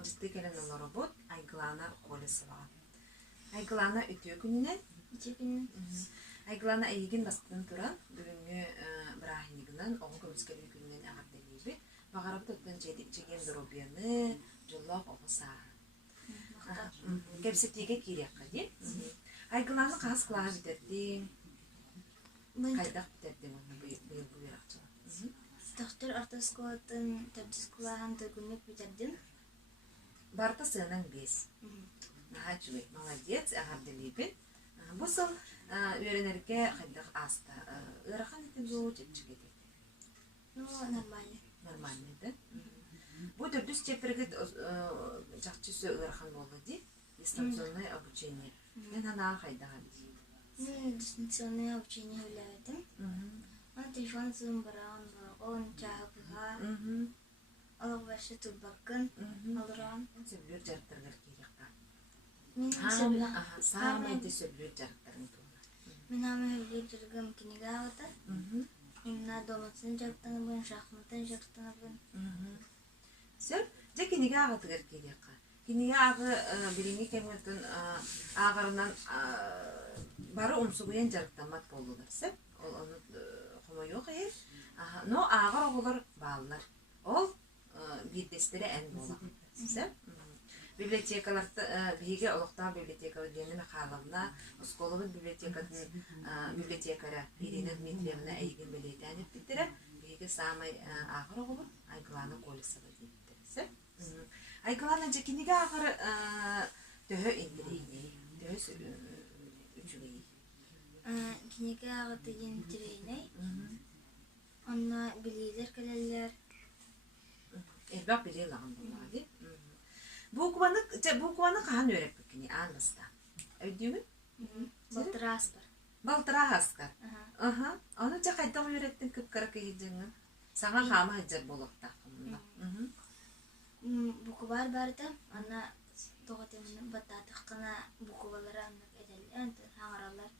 Балжытты келен олоробот Айглана Колесова. Айглана үтө күнүнен Айглана эйген бастын туран бүгүнгү брахинигинен оң көмүскелүү күнүнен агардылыбы багарабыт оттон жеген доробияны жоллоп оғыса. Кепсетиге кирекка ди. Айглана каас кылаа битерди. Кайдак битерди муну быйыл буйракчы. Доктор ортосколатын тапчыскулахан төгүнүк битердим. Барта сынын бес. Нахачуй, молодец, агардылыбы. Бусыл үйренерге кайдак аста. Ырахан этим зоо чечиге деди. Ну, нормально. Нормально, да? Бу төрдүс чепиргит жакчысы ырахан болду ди. Дистанционное обучение. Мен ана кайдага ди. Ну, дистанционное обучение хулядым. Телефон зум баран он чахапыга. Алак башы тубакын алран. Сөбүр жарттаргар керекка. Мен Самый де сөбүр жарттарын туна. Мен ама хуле жүргөм книга ата. Имна домасын жактаны бун, шахматын жактаны бун. Сөп, же книга агатыгар керекка. Книга агы биринги кемгөтүн агарынан бары умсугуен жарттамат болдулар. Сөп, ол оны хомойок эр. Но агар оголор баалар. Ол бирдестери эн бола. Сөп. Библиотекаларда биге олоктаа библиотека денеме халавна, школабыт библиотекара Ирина Дмитриевна эйген белетани битере, биге самай агар оголор Айглана Колесова диптер. Айглана же книга агар төхө интерейни, төхө үчүгей. Книга агаты интерейни. Анна билилер келелер. Элбак бирелаган болду. Букваны каан өрөп кини андаста. Өйдүмүн? Балтыраспар. Балтыраспар. Аны же кайда өрөттүн кыпкара кийжеңи. Сага хама жер болокта. Буквар барды. Ана тоготемин бататыккана буквалары аннык эделен хаңаралар.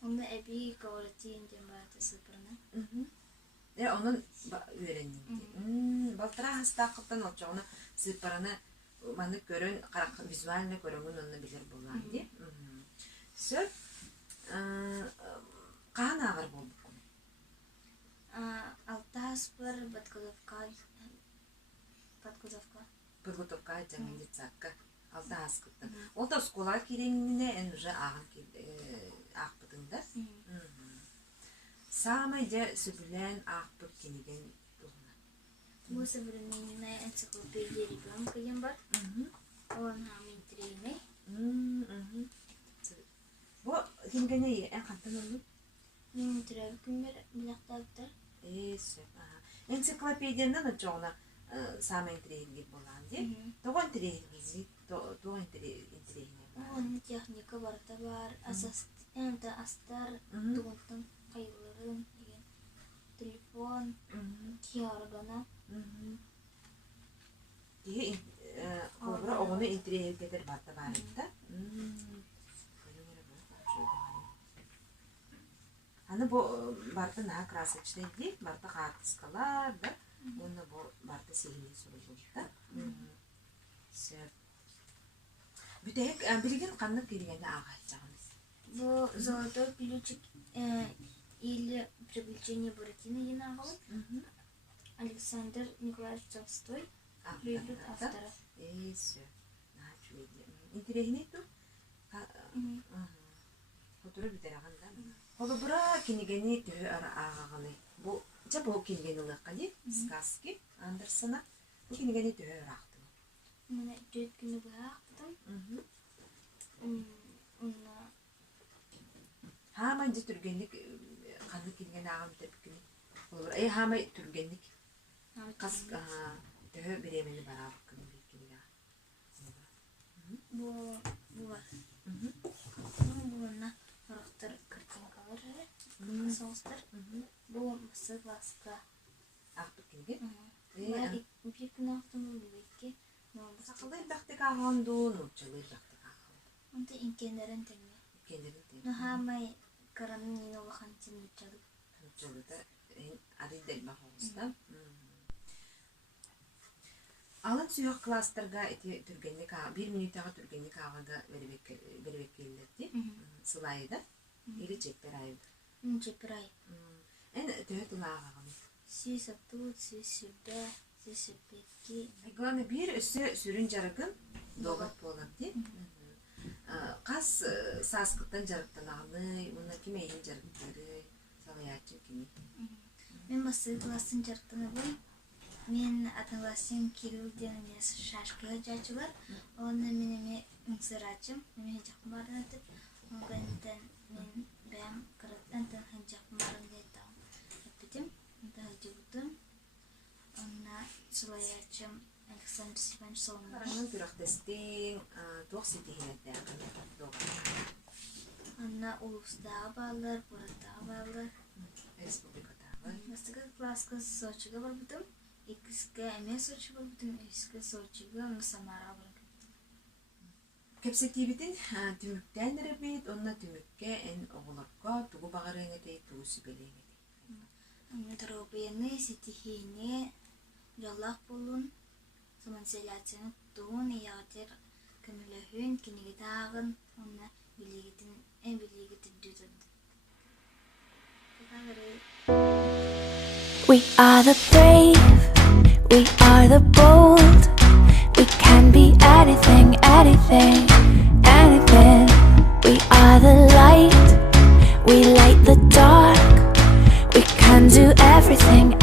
Онда эби ковратин дем барды сыпырны. Onun öğrendim. Baltıra hastaqıptan olacağını sırparını bana görün, vizualini görünün onu bilir bulan diye. Söp, kahan ağır bulduk onu? Altaspar, Подготовка eteceğim ditsakka. Alta haskıptan. O da skola kirenine en uca ağpıdında. Самый сөбүлен ақпыт кенеген туғына. Бұл сөбүленіне энциклопедия ребенка ем бар. Олан хамин трейне. Бұл кенегене ән қантан олу? Мен түрәбі күнбер білақтаптыр. Сөп. Энциклопедияның ұчоғына самый трейнге болан де. Тоғын трейнге, тоғын трейнге бар. Оның техника барда бар. Астар туғынтын кайылырын, телефон, кияргана. Оғыны интерьергедер барда барында. Аны барда наға красочный де, барда қартыскалар да, оны барда сегіне сұры болда. Бүтәйік білген қанны келгені аға айтсағымыз. Бұл золотой ключик или приключение Буратино Янагова. Александр Николаевич Толстой. Любит автора. Интересно это? Который битераганда. Холобра кинигени тө араганы. Бу же бу кинигени лаккани сказки Андерсона. Бу кинигени тө аракты. Мен дөт күнү бактым. Хамай же түргенлик каны келген агам тепкини. Олор хамай түргенлик. Кас тө биремени барабы күнү беккинига. Бу буна характер картинкалар соңстар. Бу мысы класска. Акты кинге. Bir gün aktım bilbekki. Сакылды бактык агандуу, нучалы бактык аган. Онта инкендерин теңе. Инкендерин теңе. Нахамай каранын ен олахан тен нучалы. Нучалы да аридел бахоста. Алын сүйек класстарга эти түргенник bir минутага түргенник агага бербек келдерди. Сылайда или чекпер айда. Чепирай. Эн төт улагагам. Сисаптут, сисибе, сисипетки. Главное bir өсө сүрүн жарыгын догат болот ди. Кас саскыттан жарыктанаганы, муна кимейин жарыктары, салаячы кими. Мен басы классын жарыктанабын. Мен аталасым Кирилл деген шашкыга жачылар. Оны менеме ыңсырачым, мен жакын барын атып, оңгантан мен бәм кыраттан тан жакын барын дейтам. Эпидим, дажыбытым. Онна сылаячым Александр Степанович Соломон. Караңын күрәктестең, токситигенәттә догат. Онна улустагы балар, бураттагы балар. Республикадагы. Бастыгы класска Сочига барбытым. Икиске эме Сочи барбытым, икиске Сочига, онна Самара барбытым. Кепсетибитин түмүктән ребит, онна түмүккә эн оғыларга тугу багарыңа тей, тугу сүбелеңе тей. Онна торобияны, ситихине, жоллах болун, саманселяцияны тугун, иягатер көмілөхүн, кинегетағын, онна билигетин, эн билигетин дүзөд. We are the brave, we are the bold. We can be anything, anything, anything. We are the light, we light the dark. We can do everything,